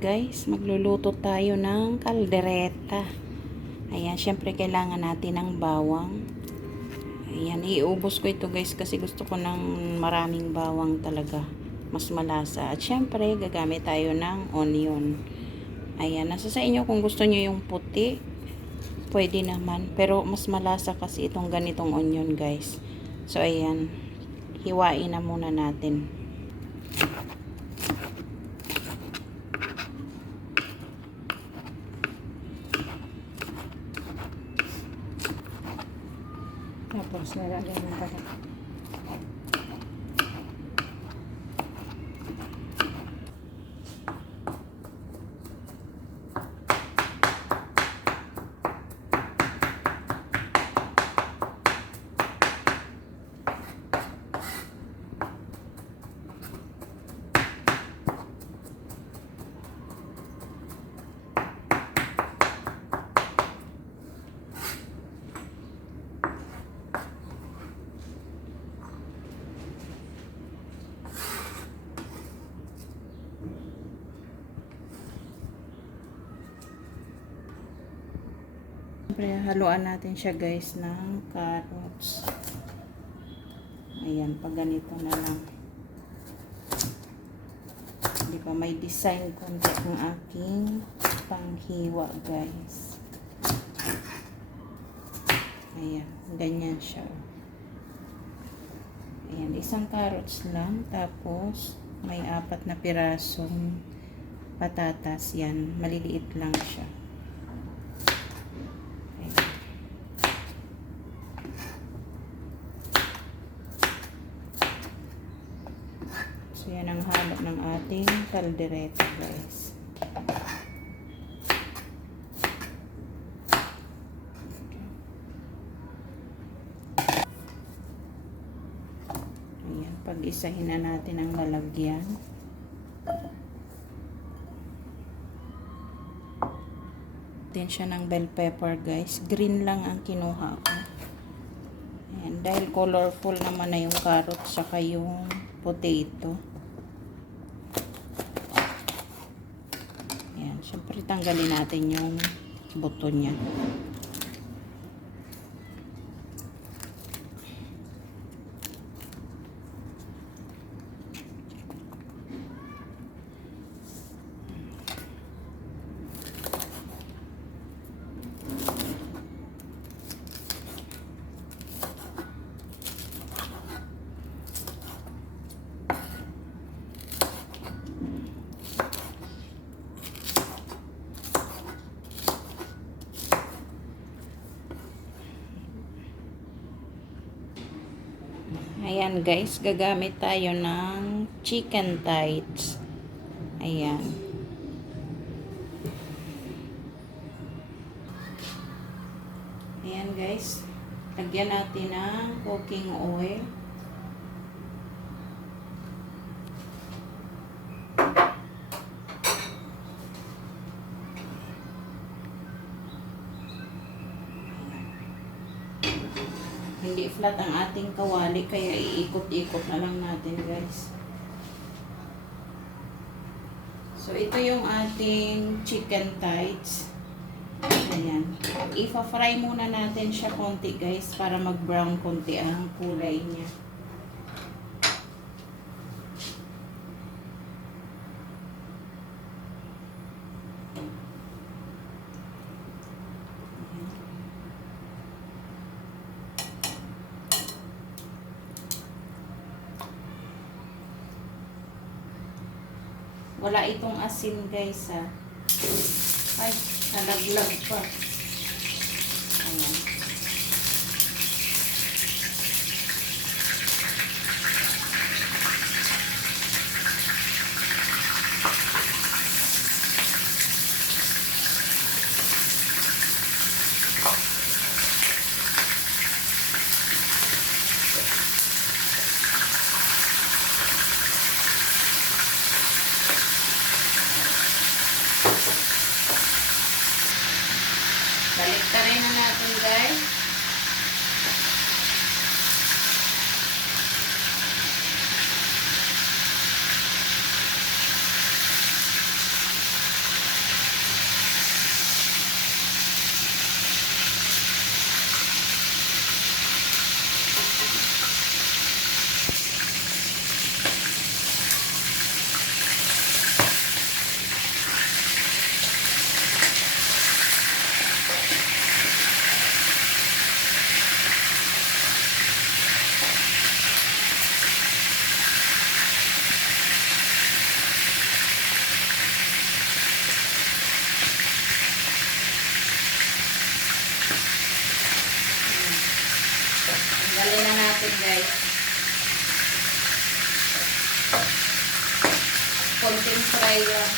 Guys, magluluto tayo ng kaldereta. Ayan, syempre kailangan natin ng bawang. Ayan, iubos ko ito guys kasi gusto ko ng maraming bawang talaga. Mas malasa. At syempre, gagamit tayo ng onion. Ayan, nasa sa inyo kung gusto nyo yung puti. Pwede naman. Pero mas malasa kasi itong ganitong onion guys. So ayan, hiwain na muna natin. Tapos lalagyan ng pala. Siyempre, haluan natin siya guys ng carrots. Ayan, pag ganito na lang. Di ba, may design konti ang aking panghiwa guys. Ayan, ganyan siya. Ayan, isang carrots lang. Tapos, may apat na pirasong patatas. Yan, maliliit lang siya. Ayan. So, yan ang halo ng ating kaldereta, guys. Ayan, pag-isahin na natin ang lalagyan. Din siya ng bell pepper, guys. Green lang ang kinuha ko. Ayan, dahil colorful naman na yung carrot saka yung potato. Ayan, syempre tanggalin natin yung buto niya. Ayan guys, gagamit tayo ng chicken tights. Ayan. Ayan guys, lagyan natin ng cooking oil. Hindi flat ang ating kawali kaya iikot-ikot na lang natin guys. So ito yung ating chicken tights. Ayan. Ifa-fry muna natin siya konti guys para mag-brown konti ang kulay niya. Wala itong asin guys ha. Ay, nalaglag pa. Ayan. Konting fry lang.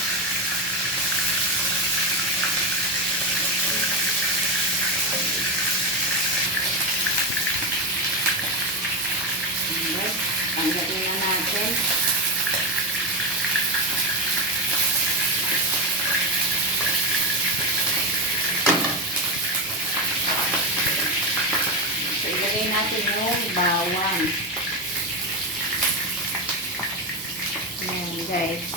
Okay. Tanggalin na natin. So, natin yung bawang. Ayan, guys.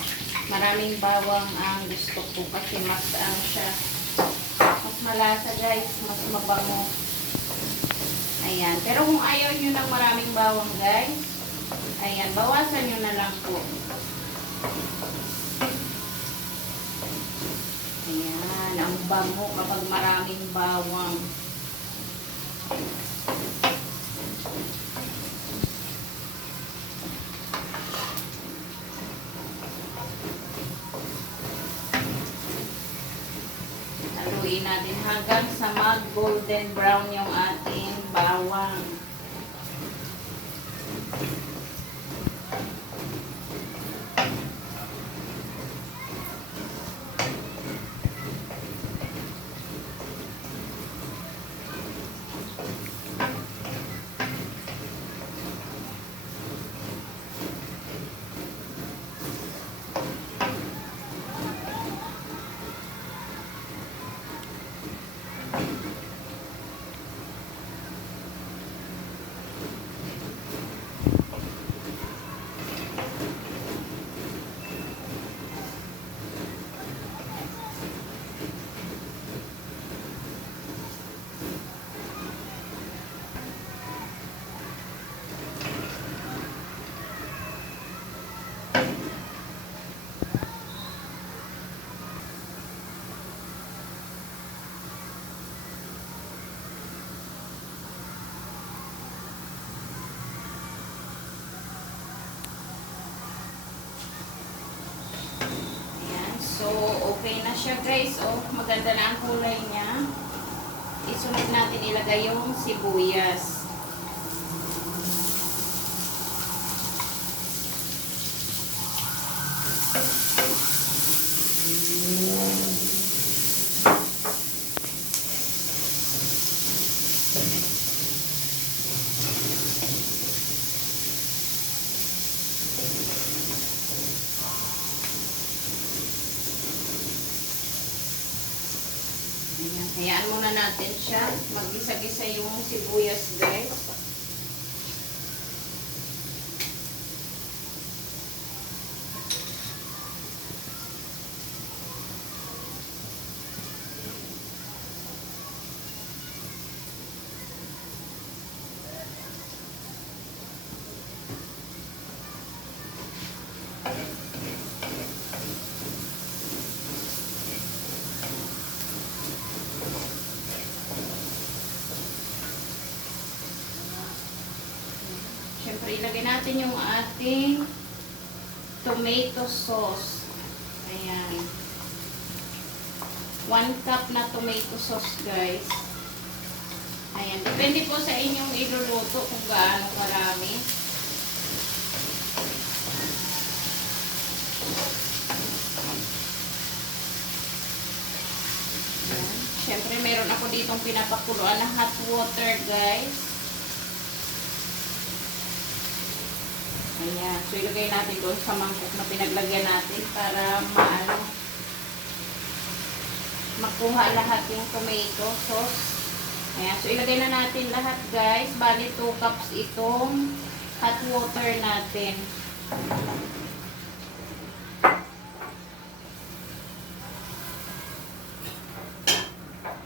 Maraming bawang ang gusto ko kasi mas ano siya. Mas malasa, guys. Mas mabango. Ayan. Pero kung ayaw nyo ng maraming bawang, guys, ayan, bawasan nyo na lang po. Ayan, ang bango kapag maraming bawang. Natin hanggang sa mag-golden brown yung ating bawang. Ayan. So, okay na siya guys. Oh, maganda na ang kulay niya. Isunod natin ilagay yung sibuyas. Ayan. Hayaan muna natin siya. Mag-gisa-gisa yung sibuyas guys. Siyempre, ilagay natin yung ating tomato sauce. Ayan. One cup na tomato sauce, guys. Ayan. Depende po sa inyong iluluto kung gaano karami. Ayan. Siyempre, meron ako ditong pinapakuluan na hot water, guys. Ayan. So, ilagay natin doon sa mangkok na pinaglagyan natin para maano makuha lahat yung tomato sauce. Ayan. So, ilagay na natin lahat, guys. Bali, 2 cups itong hot water natin.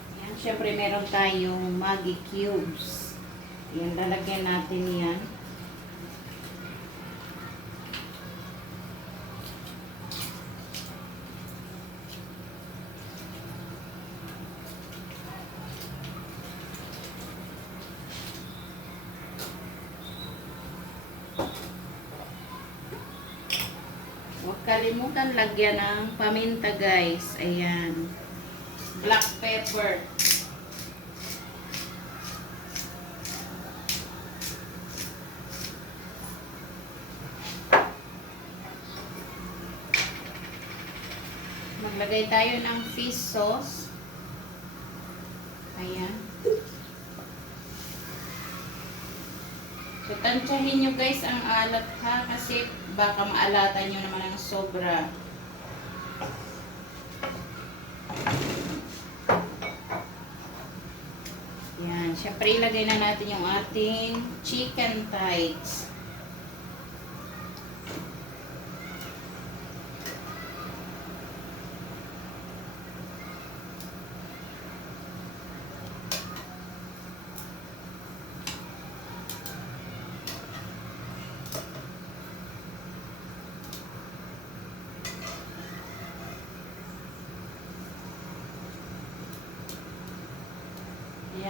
Ayan. Siyempre, meron tayong Maggi cubes. Ayan, lalagyan natin yan. kalimutan lagyan ng paminta guys. Ayan. Black pepper. Maglagay tayo ng fish sauce. Ayan. So, tansyahin nyo guys ang alat ha kasi baka maalatan nyo naman ng sobra. Yan. Siyempre, ilagay na natin yung ating chicken thighs.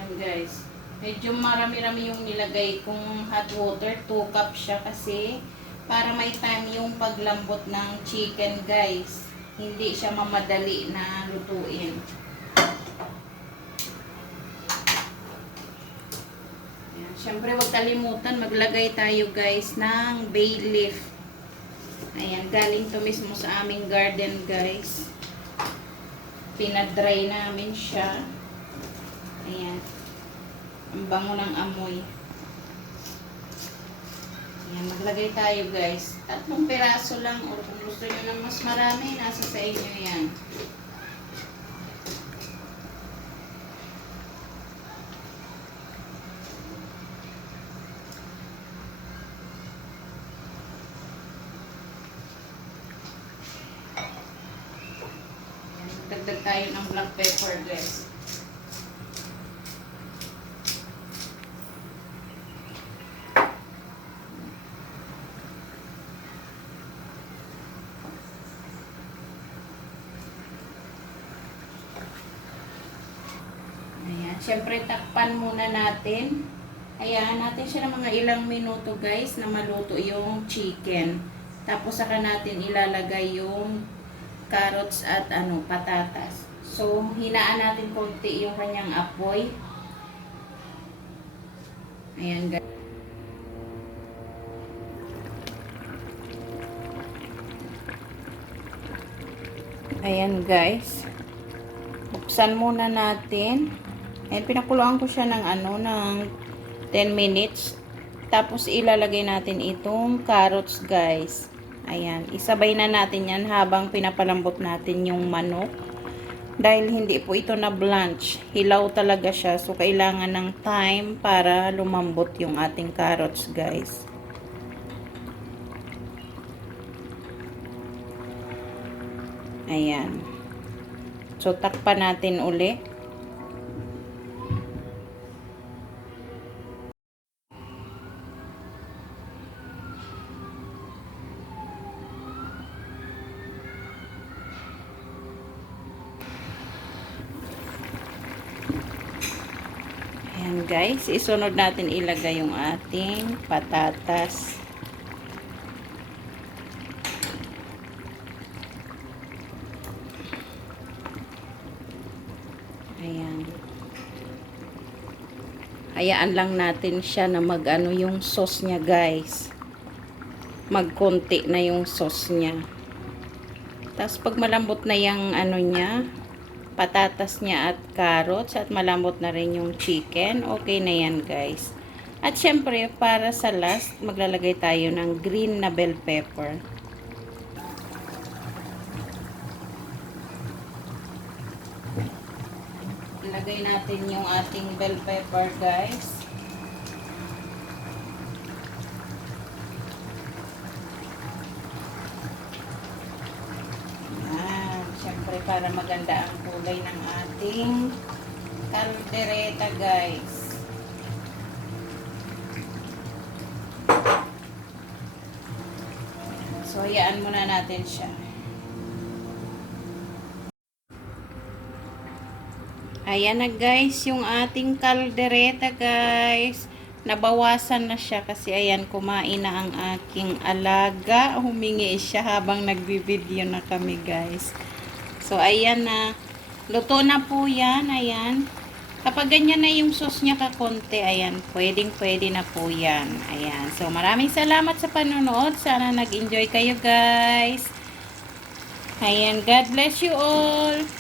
Ayan guys. Medyo marami-rami yung nilagay kong hot water. 2 cup siya kasi para may time yung paglambot ng chicken guys. Hindi siya mamadali na lutuin. Ayan. Siyempre huwag kalimutan maglagay tayo guys ng bay leaf. Ayan, galing to mismo sa aming garden guys. Pinadry namin siya. Ayan. Ang bango ng amoy. Ayan, maglagay tayo guys. Tatlong peraso lang or kung gusto nyo ng mas marami, nasa sa inyo yan. Dagdag tayo ng black pepper guys. Ayan. Siyempre, takpan muna natin. Hayaan natin siya ng mga ilang minuto guys na maluto yung chicken. Tapos saka natin ilalagay yung carrots at ano, patatas. So, hinaan natin konti yung kanyang apoy. Ayan guys. Ayan guys. Buksan muna natin. Ayan, pinakuluan ko siya ng ano, ng 10 minutes. Tapos ilalagay natin itong carrots guys. Ayan, isabay na natin yan habang pinapalambot natin yung manok. Dahil hindi po ito na blanch. Hilaw talaga siya. So, kailangan ng time para lumambot yung ating carrots guys. Ayan. So, takpan natin uli. Guys, isunod natin ilagay yung ating patatas. Ayan. Hayaan lang natin siya na mag-ano yung sauce niya, guys. Magkonti na yung sauce niya. Tapos pag malambot na yung ano niya, patatas niya at carrots at malambot na rin yung chicken, okay na yan, guys. At syempre, para sa last, maglalagay tayo ng green na bell pepper. Ilagay natin yung ating bell pepper, guys. Para maganda ang kulay ng ating kaldereta, guys. So, hayaan muna natin siya. Ayan na guys, yung ating kaldereta guys. Nabawasan na siya kasi ayan, kumain na ang aking alaga. Humingi siya habang nagbibideo na kami guys. So ayan na. Luto na po yan, ayan. Kapag ganyan na yung sauce niya kakonti, ayan, pwedeng pwede na po yan. Ayan. So maraming salamat sa panonood. Sana nag-enjoy kayo guys. Ayan, God bless you all.